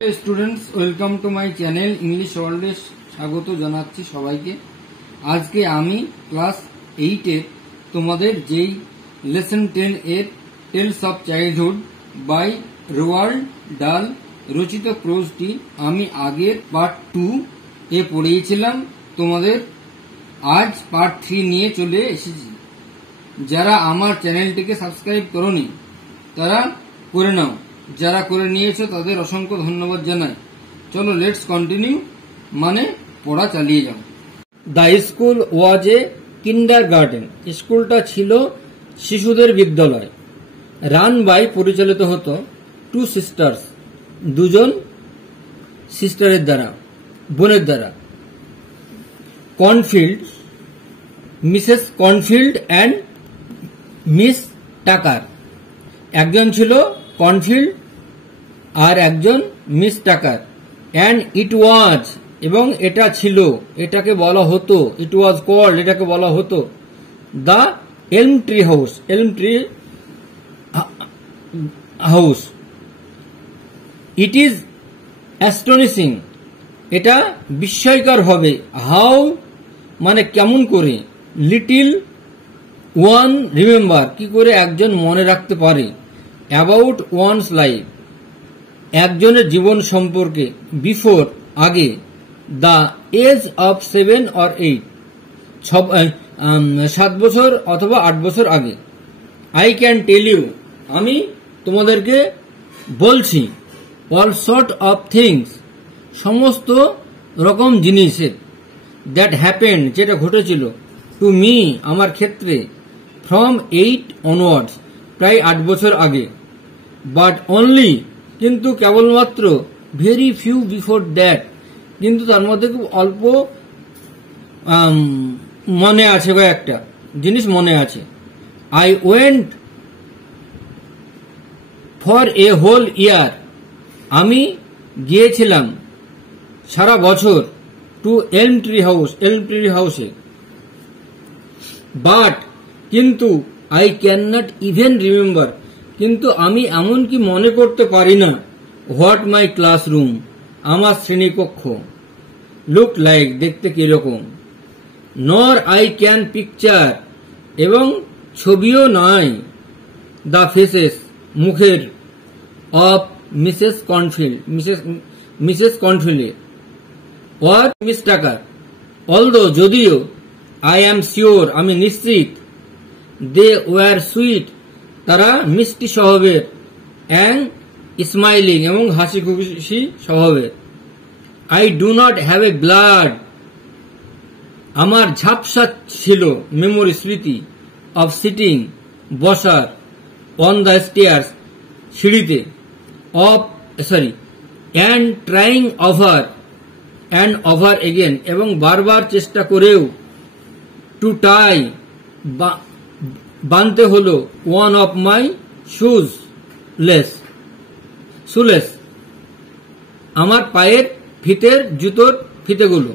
Students, welcome to my channel English ওয়ার্ল্ডে স্বাগত জানাচ্ছি সবাইকে। আজকে আমি ক্লাস 8 এর তোমাদের যেই লেসন 10 এর টেলস অফ চাইল্ডহুড বাই রোয়াল্ড ডাল রচিত প্রোজটি আমি আগের পার্ট 2 এ পড়িয়েছিলাম। তোমাদের আজ পার্ট 3 নিয়ে চলে এসেছি। যারা আমার চ্যানেলটিকে সাবস্ক্রাইব করোনি তারা করে নাও, যারা করে নিয়েছো তাদের অসংখ্য ধন্যবাদ জানাই। চলো লেটস কন্টিনিউ, মানে পড়া চালিয়ে যাও। The school was A kindergarten, স্কুলটা ছিল শিশুদের বিদ্যালয়। রান বাই, পরিচালিত হতো টু সিস্টার্স, দুজন সিস্টারের দ্বারা, বোনের দ্বারা। কর্নফিল্ড, মিসেস কর্নফিল্ড অ্যান্ড মিস টাকার, একজন ছিল কর্নফিল্ড আর একজন মিস টাকার। অ্যান্ড ইট ওয়াজ, এবং এটা ছিল, এটাকে বলা হতো, ইট ওয়াজ কল্ড, এটাকে বলা হতো the Elm tree house, elm tree house. It is astonishing, এটা বিস্ময়কর হবে। হাউ মানে কেমন করে, লিটিল ওয়ান রিমেম্বার, কি করে একজন মনে রাখতে পারে, অ্যাবাউট ওয়ানস লাইফ, একজনের জীবন সম্পর্কে, বিফোর আগে, দ্য এজ অফ 7 or 8, 7 বছর অথবা 8 বছর আগে। আই ক্যান টেল ইউ, আমি তোমাদেরকে বলছি, অল সর্ট অফ থিংস, সমস্ত রকম জিনিসের, দ্যাট হ্যাপেন্ড, যেটা ঘটেছিল, টু মি, আমার ক্ষেত্রে, ফ্রম 8 onwards, প্রায় 8 বছর আগে। বাট অনলি, কিন্তু কেবলমাত্র, ভেরি ফিউ বিফোর দ্যাট, কিন্তু তার মধ্যে খুব অল্প মনে আছে, কয়েকটা জিনিস মনে আছে। I went for a whole year, আমি গিয়েছিলাম সারা বছর, to elm tree house, elm tree হাউসে। বাট কিন্তু, I can not even remember, কিন্তু আমি এমনকি মনে করতে পারি না, হোয়াট মাই ক্লাসরুম, আমার শ্রেণীকক্ষ, লুক লাইক, দেখতে কিরকম, নর আই ক্যান পিকচার, এবং ছবিও নাই, দ্য ফেসেস, মুখের, of Mrs Cornfield, Mrs Cornfield or Miss Tucker, although, যদিও, আই অ্যাম শিওর, আমি নিশ্চিত, দে ওয়ার সুইট, তারা মিষ্টি স্বভাবের, অ্যান্ড স্মাইলিং, এবং হাসি খুশি স্বভাবের। I do not have a blood, আমার ঝাপসা ছিল, মেমোরি, স্মৃতি, অফ সিটিং, বসার, অন দ্য স্টেয়ার্স, সিঁড়িতে, of and trying over and over again, এবং বারবার চেষ্টা করেও, টু টাই, বানতে হলো, ওয়ান অফ মাই শুলেস, আমার পায়ের ফিতের, জুতোর ফিতেগুলো।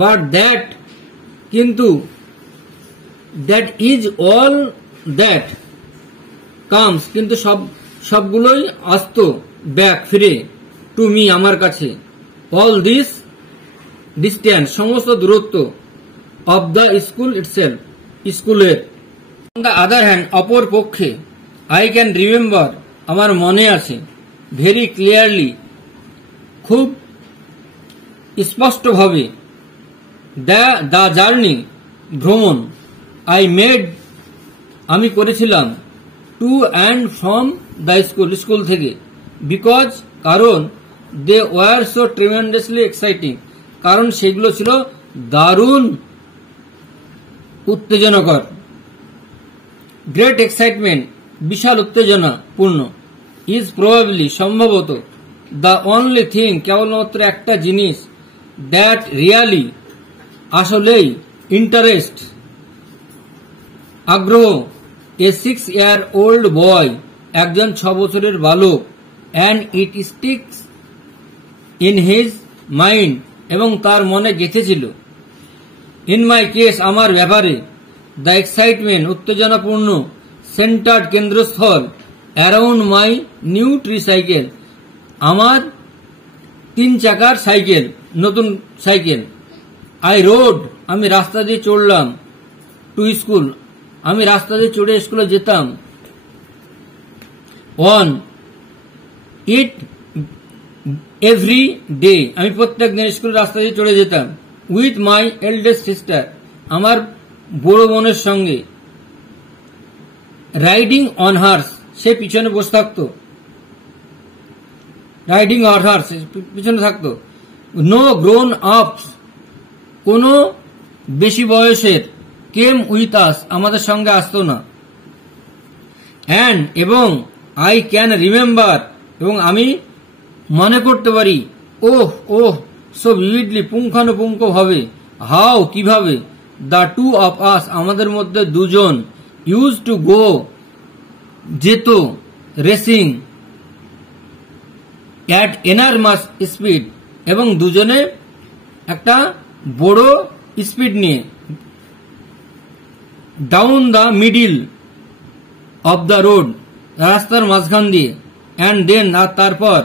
বাট দ্যাট, কিন্তু, that is all that comes, কিন্তু সবগুলোই আসতো, ব্যাক, ফিরে, টু মি, আমার কাছে, অল দিস ডিস্টেন্স, সমস্ত দূরত্ব, অফ দ্য স্কুল ইটসেলফ, স্কুলের। অন দ্য আদার হ্যান্ড, অপর পক্ষে, আই ক্যান রিমেম্বার, আমার মনে আছে, ভেরি ক্লিয়ারলি, খুব স্পষ্টভাবে, দ্য জার্নি, ভ্রমণ, আই মেড, আমি করেছিলাম, to and from the school, school থেকে, বিকজ, কারণ, they were so tremendously exciting, কারণ সেগুলো ছিল দারুণ উত্তেজনাকর। গ্রেট এক্সাইটমেন্ট, বিশাল উত্তেজনা পূর্ণ। ইজ প্রবাবলি, সম্ভবত, দ্য অনলি থিং, কেবলমাত্র একটা জিনিস, দ্যাট রিয়ালি, আসলেই, ইন্টারেস্ট, আগ্রহ, এ 6-year-old বয়, একজন 6 বছরের বালক, and it sticks in his mind, এবং তার মনে গেঁথেছিল। ইন মাই কেস, আমার ব্যাপারে, দ্য এক্সাইটমেন্ট, উত্তেজনাপূর্ণ, সেন্টার্ড, কেন্দ্রস্থল, অ্যারাউন্ড মাই নিউ ট্রিসাইকেল, আমার 3 চাকার সাইকেল, নতুন সাইকেল। আই রোড, আমি রাস্তা দিয়ে চড়লাম। টু স্কুল, আমি রাস্তা দিয়ে চড়ে স্কুলে যেতাম। অন ইট এভরি ডে, আমি প্রত্যেক দিন স্কুল রাস্তা দিয়ে চড়ে যেতাম। উইথ মাই এল্ডেস্ট সিস্টার, আমার বড় বোনের সঙ্গে। রাইডিং অন হার্স, সে পিছনে বসে থাকতো। রাইডিং অন হার্স, পিছনে থাকতো। নো গ্রোন আপস, কোন বেশি বয়সের। কেম উইথ আস, আমাদের সঙ্গে আসতো না। অ্যান্ড, এবং আই ক্যান রিমেম্বার, এবং আমি মনে করতে পারি। ওহ ওহ, সো ভিভিডলি, পুঙ্খানুপুঙ্খ ভাবে। হাউ, কিভাবে। দ্য টু অফ আস, আমাদের মধ্যে দুজন। ইউজ টু গো, যেত। রেসিং অ্যাট এনারমাস স্পিড, এবং দুজনে একটা বড় স্পিড নিয়ে। Down the middle of the road, রাস্তার মাঝখান দিয়ে। অ্যান্ড দেন, আর তারপর।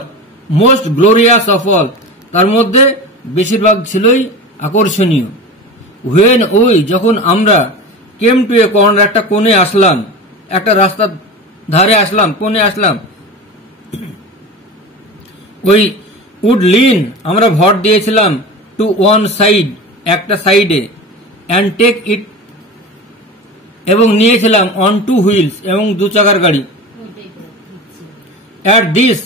মোস্ট গ্লোরিয়াস অফ অল, তার মধ্যে বেশিরভাগ ছিলই আকর্ষণীয়। হোয়েন ওই, যখন আমরা। কেম টু এ কর্নার, একটা কোণে আসলাম। একটা রাস্তার ধারে আসলাম, কোণে আসলাম। ওই উড লিন, আমরা ভর দিয়েছিলাম। টু ওয়ান সাইড, একটা সাইডে। অ্যান্ড টেক ইট, এবং নিয়েছিলাম। অন টু হুইলস, এবং 2 চাকার গাড়ি। অ্যাট দিস,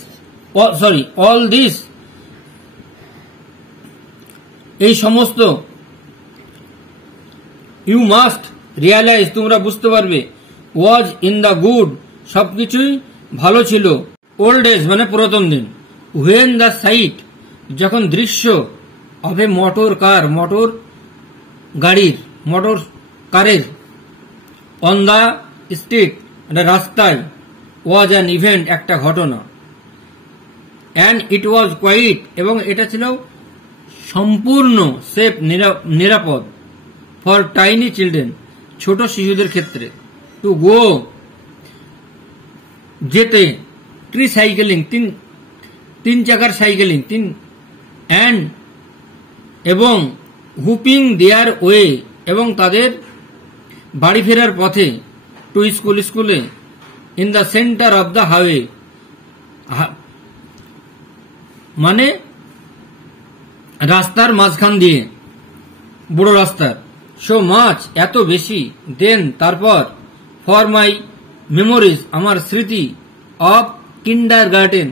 অল দিস, এই সমস্ত। ইউ মাস্ট রিয়ালাইজ, তোমরা বুঝতে পারবে। ওয়াজ ইন দ্য গুড, সবকিছুই ভালো ছিল। ওল্ড এজ, মানে পুরাতন দিন। হোয়েন দ্য সাইট, যখন দৃশ্য। Of A motor car, motor গাড়ির, মোটর কারের। অন দ্য স্ট্রিট, রাস্তায়। ওয়াজ অ্যান ইভেন্ট, একটা ঘটনা। অ্যান্ড ইট ওয়াজ কোয়াইট, এবং এটা ছিল সম্পূর্ণ সেফ, নিরাপদ। ফর টাইনি চিলড্রেন, ছোট শিশুদের ক্ষেত্রে। টু গো, যেতে। ট্রি সাইকেলিং, 3 চাকার সাইকেলিং। অ্যান্ড, এবং হুপিং দেয়ার ওয়ে, এবং তাদের বাড়ি ফেরার পথে। টু স্কুল, স্কুলে। In the centre of the highway, মানে রাস্তার মাঝখান দিয়ে, বড় রাস্তার। সো মাচ, এত বেশি। দেন, তারপর। ফর মাই মেমোরিজ, আমার স্মৃতি। অফ কিন্ডারগার্টেন,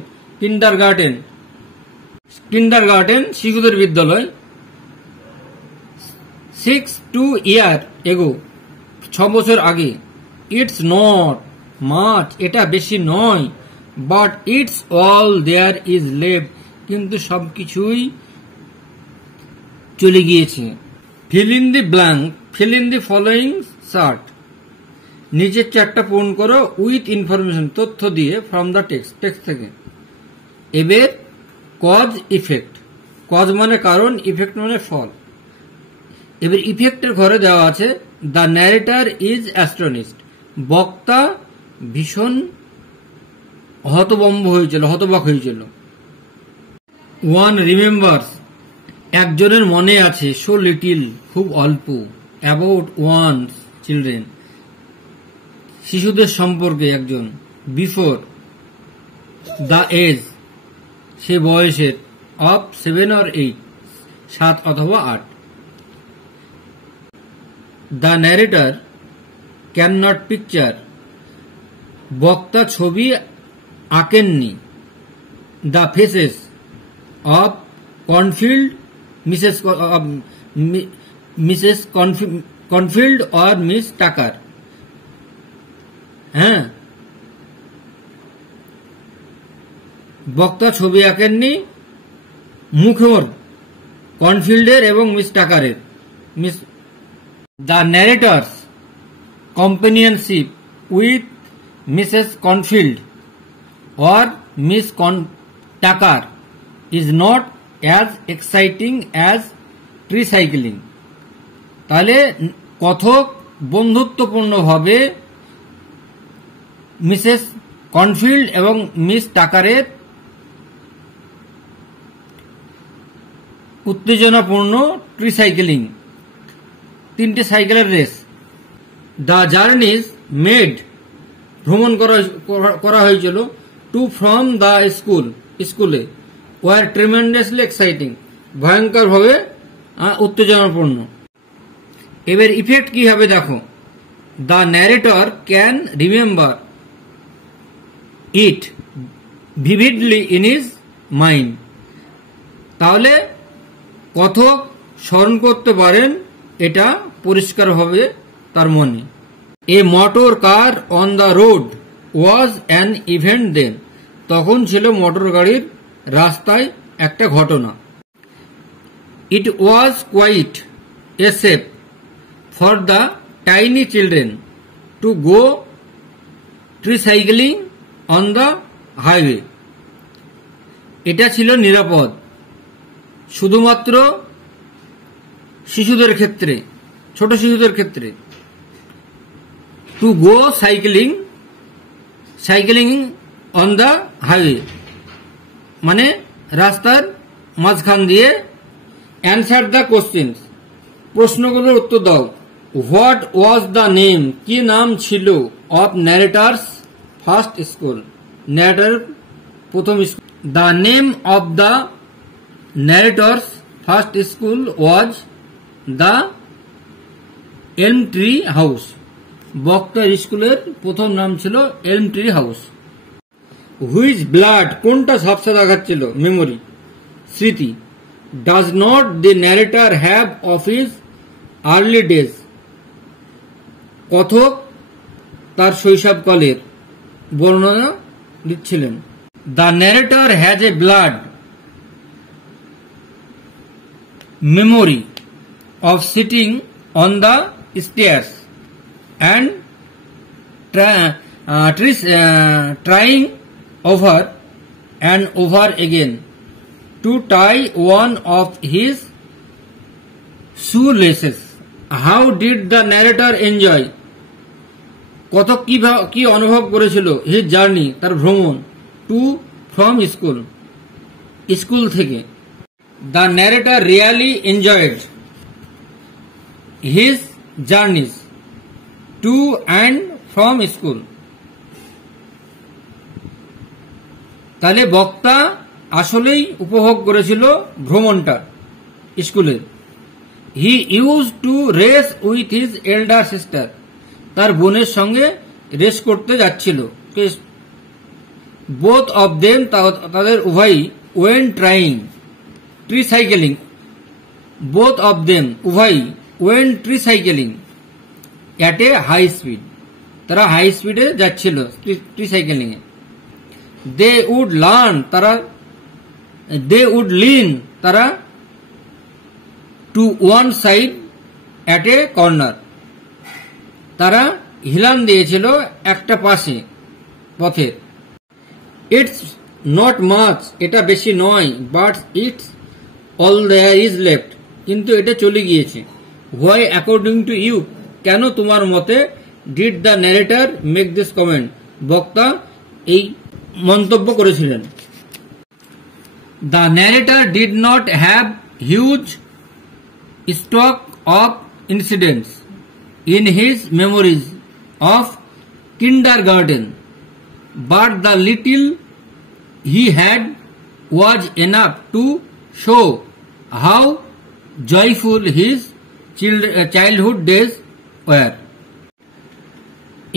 কিন্ডারগার্টেন শিশুদের বিদ্যালয়। 2 years ago, 6 বছর আগে। ইটস নট মাচ, এটা বেশি নয়। But it's all there is left, কিন্তু সবকিছুই চলে গিয়েছে। Fill in the blank, fill in the following chart, নিচের চারটা পূরণ করো। উইথ ইনফরমেশন, তথ্য দিয়ে। ফ্রম দ্য টেক্সট থেকে। এবার কজ ইফেক্ট, কজ মানে কারণ, ইফেক্ট মানে ফল। এবার ইফেক্টের ঘরে দেওয়া আছে। দ্য ন্যারেটর ইজ অ্যাস্টনিশড, বক্তা ভীষণ হতবাক হয়েছিল। ওয়ান রিমেম্বার্স, একজনের মনে আছে। সো লিটিল, খুব অল্প। অ্যাবাউট ওয়ানস চিলড্রেন, শিশুদের সম্পর্কে একজন। বিফোর দ্য এজ, সে বয়সের। অফ 7 or 8, 7 অথবা 8। The narrator can not picture, বক্তা ছবি আঁকেননি। The faces of Canfield Mrs Canfield or Miss Tucker. হ্যাঁ, বক্তা ছবি আঁকেননি মুখর কনফিল্ডের এবং মিস টাকারের। The narrator's companionship with Mrs Canfield or Miss Takar is not as exciting as tree cycling. তাহলে কথক বন্ধুত্বপূর্ণভাবে মিসেস কনফিল্ড এবং মিস টাকারের উত্তেজনাপূর্ণ ট্রিসাইকেলিং, 3টে সাইকেলের রেস। দ্য জার্নিজ মেড, ভ্রমণ করা হয়েছিল, টু ফ্রম দ্য স্কুলে ওয়ার ট্রিমেন্ডাসলি এক্সাইটিং, ভয়ঙ্কর ভাবে উত্তেজনাপূর্ণ। এবার ইফেক্ট কি হবে দেখো। The narrator can remember it vividly in his mind, তাহলে কথক স্মরণ করতে পারেন এটা পরিষ্কারভাবে তার মনে। A motor car on the road was an event then, তখন ছিল মোটর গাড়ির রাস্তায় একটা ঘটনা। It was quite a safe for the tiny children to go tricycling on the highway, এটা ছিল নিরাপদ শুধুমাত্র শিশুদের ক্ষেত্রে, ছোট শিশুদের ক্ষেত্রে। To go cycling on the highway মানে রাস্তার মাঝখান দিয়ে। অ্যান্সার দ্য কোশ্চেন্স, প্রশ্নগুলোর উত্তর দাও। হোয়াট ওয়াজ দ্য নেম, কি নাম ছিল, of narrator's first school, narrator প্রথম স্কুল। The name of the narrator's first school was the Elm tree House, বক্তার স্কুলের প্রথম নাম ছিল এলম ট্রি হাউস। হুইচ ব্লাড, কোনটা ঝাপসা দেখাচ্ছিল, মেমোরি, স্মৃতি। Does not the narrator have of his early days, কথক তার শৈশবকালের বর্ণনা দিচ্ছিলেন। The narrator has a blurred memory of sitting on the stairs and trying over and over again to tie one of his shoelaces. How did the narrator enjoy, কত কি অনুভব করেছিল, his journey, তার ভ্রমণ, to from স্কুল থেকে। The narrator really enjoyed his journeys to and from school. তাহলে বক্তা আসলেই উপভোগ করেছিল ভ্রমণটা স্কুলে। He used to race with his elder sister, তার বোনের সঙ্গে রেস করতে যাচ্ছিল। Both of them, তাদের উভয়ই, when trying tricycling, both of them উভয়ই, when tricycling at a high speed, তারা হাই স্পিডে যাচ্ছিল ট্রিসাইকেলিং এ। দে উড লিন, তারা to one side at a corner, তারা হিলান দিয়েছিল একটা পাশে পথের। ইটস নট মাচ, এটা বেশি নয়, but it's all there is left, কিন্তু এটা চলে গিয়েছে। Why according to you, কেন তোমার মতে, did the narrator make this comment, বক্তা এই মন্তব্য করেছিলেন। The narrator did not have huge stock of incidents in his memories of kindergarten, but the little he had was enough to show how joyful his childhood days were.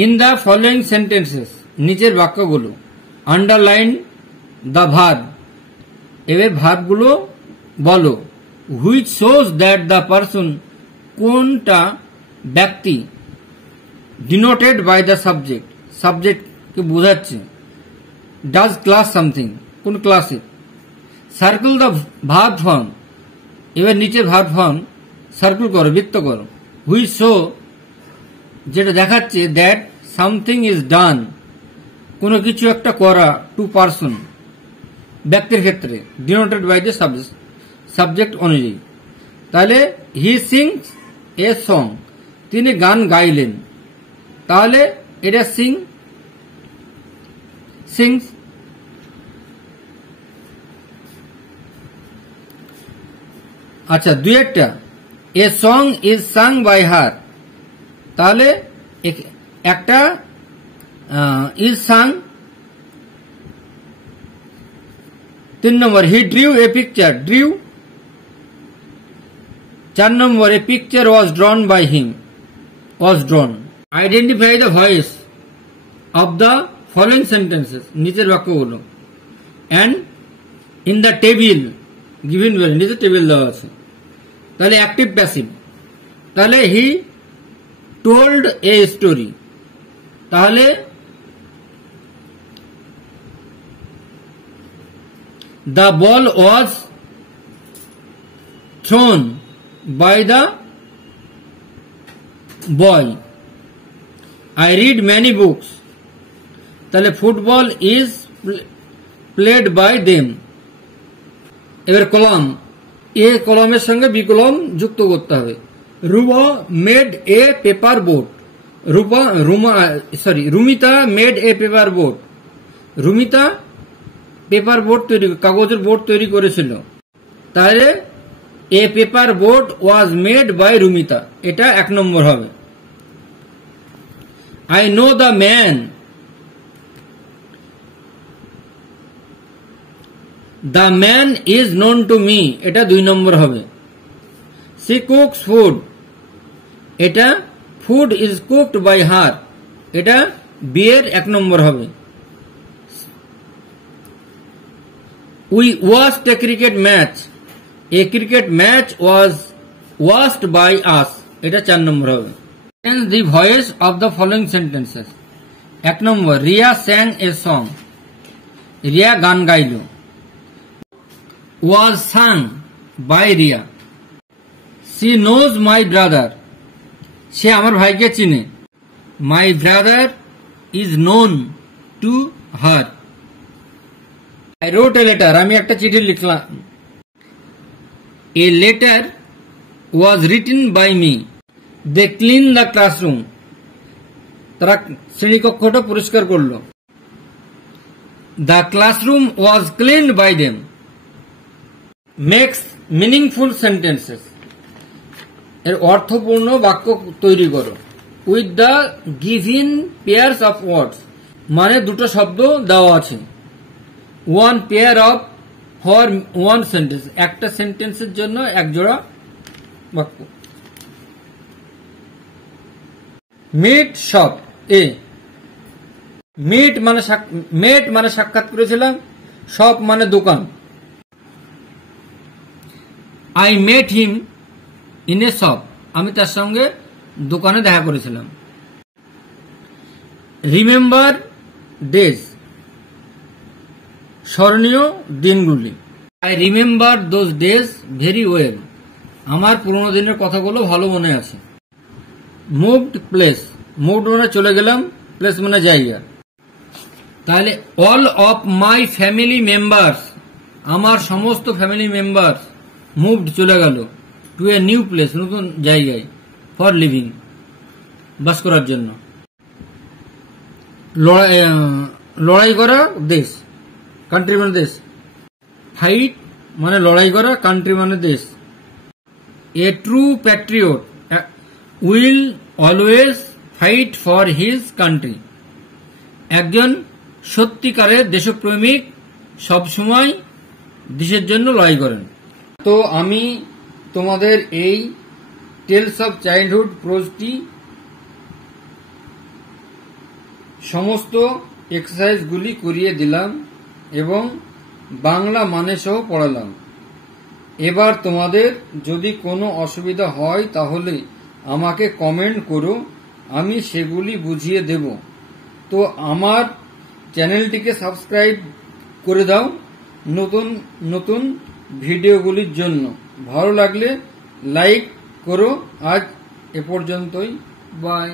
In the following sentences, নিচের বাক্যগুলো, underline the verb, এবার ভার্বগুলো বলো। which shows that the person, কোনটা ব্যক্তি, denoted by the subject, সাবজেক্টকে বোঝাচ্ছে। does class something, কোন ক্লাসে। Circle the verb form, এবার নিচে ভার্ব ফর্ম সার্কেল করো, বৃত্ত করো। হুইচ শো, যেটা দেখাচ্ছে দ্যাট সামথিং ইজ ডান, কোনো কিছু একটা করা, টু পারসন, ব্যক্তির ক্ষেত্রে, ডিনোটেড বাই দ্য সাবজেক্ট অনুযায়ী। তাহলে হি সিংস এ সং, তিনি গান গাইলেন, তাহলে এটা সিংস। আচ্ছা, দুইটা a song is sung by her, তাহলে একটা is sung. 3 number he drew a picture, drew. 4 number a picture was drawn by him, was drawn. Identify the voice of the following sentences, নিচের বাক্যগুলো। And in the table given well, নিচে table দেওয়া আছে। তাহলে active passive, তাহলে he told a story, তাহলে the ball was thrown by the boy. I read many books, তাহলে football is played by them. এবার কলম, এ কলমের সঙ্গে বি কলম যুক্ত করতে হবে। Ruba made a paper boat, Rumita made a paper boat, Rumita paper boat তৈরি, কাগজের বোট তৈরি করেছিল। তাহলে a paper boat was made by Rumita, এটা 1 নম্বর হবে। I know the man, the man is known to me, এটা 2 নম্বর হবে। সি কুকস ফুড, এটা food is cooked by her, এটা বি এর 1 নম্বর হবে। We watched a cricket match, a cricket match was watched by us, এটা 4 number হবে। The voice of the following sentences. 1 number Riya sang a song, Riya গান গাইল। Was sung by Riya. She knows my brother, সে আমার ভাইকে চিনে। My brother is known to her. I wrote a letter, আমি একটা চিঠি লিখলাম। A letter was written by me. They clean the classroom, তারা শ্রেণীকক্ষটা পরিষ্কার করলো। The classroom was cleaned by them. Makes meaningful sentences, এর অর্থপূর্ণ বাক্য তৈরি করো। With the given pairs of words, মানে দুটো শব্দ দেওয়া আছে। 1 পেয়ার অফ ফর 1 সেন্টেন্স, একটা সেন্টেন্সের জন্য 1 জোড়া বাক্য। মিট শপ এ, মিট মানে সাক্ষাৎ করেছিলাম, শপ মানে দোকান। I met him in a shop, আমি তার সঙ্গে দোকানে দেখা করেছিলাম। রিমেম্বার ডেজ, স্মরণীয় দিনগুলি। I remember those days very well, আমার পুরোনো দিনের কথাগুলো ভালো মনে আছে। মুভড প্লেস, মুভড মানে চলে গেলাম, প্লেস মানে জায়গা। তাহলে all of my family members, আমার সমস্ত ফ্যামিলি মেম্বার্স মুভড চলে গেল টু এ নিউ প্লেস, নতুন জায়গায়, ফর লিভিং, বাস করার জন্য। লড়াই করা দেশ, কান্ট্রি মানে দেশ। ফাইট মানে লড়াই করা, কান্ট্রি মানে দেশ। A true Patriot will always fight for his country, একজন সত্যিকারের দেশপ্রেমিক সবসময় দেশের জন্য লড়াই করেন। তো আমি তোমাদের এই টেলস অফ চাইল্ডহুড প্রোজটি সমস্ত এক্সারসাইজগুলি করিয়ে দিলাম এবং বাংলা মানে সহ পড়ালাম। এবার তোমাদের যদি কোনো অসুবিধা হয় তাহলে আমাকে কমেন্ট করো, আমি সেগুলি বুঝিয়ে দেব। তো আমার চ্যানেলটিকে সাবস্ক্রাইব করে দাও নতুন নতুন ভিডিওগুলির জন্য। ভালো লাগলে লাইক করো। আজ এ পর্যন্তই, বাই।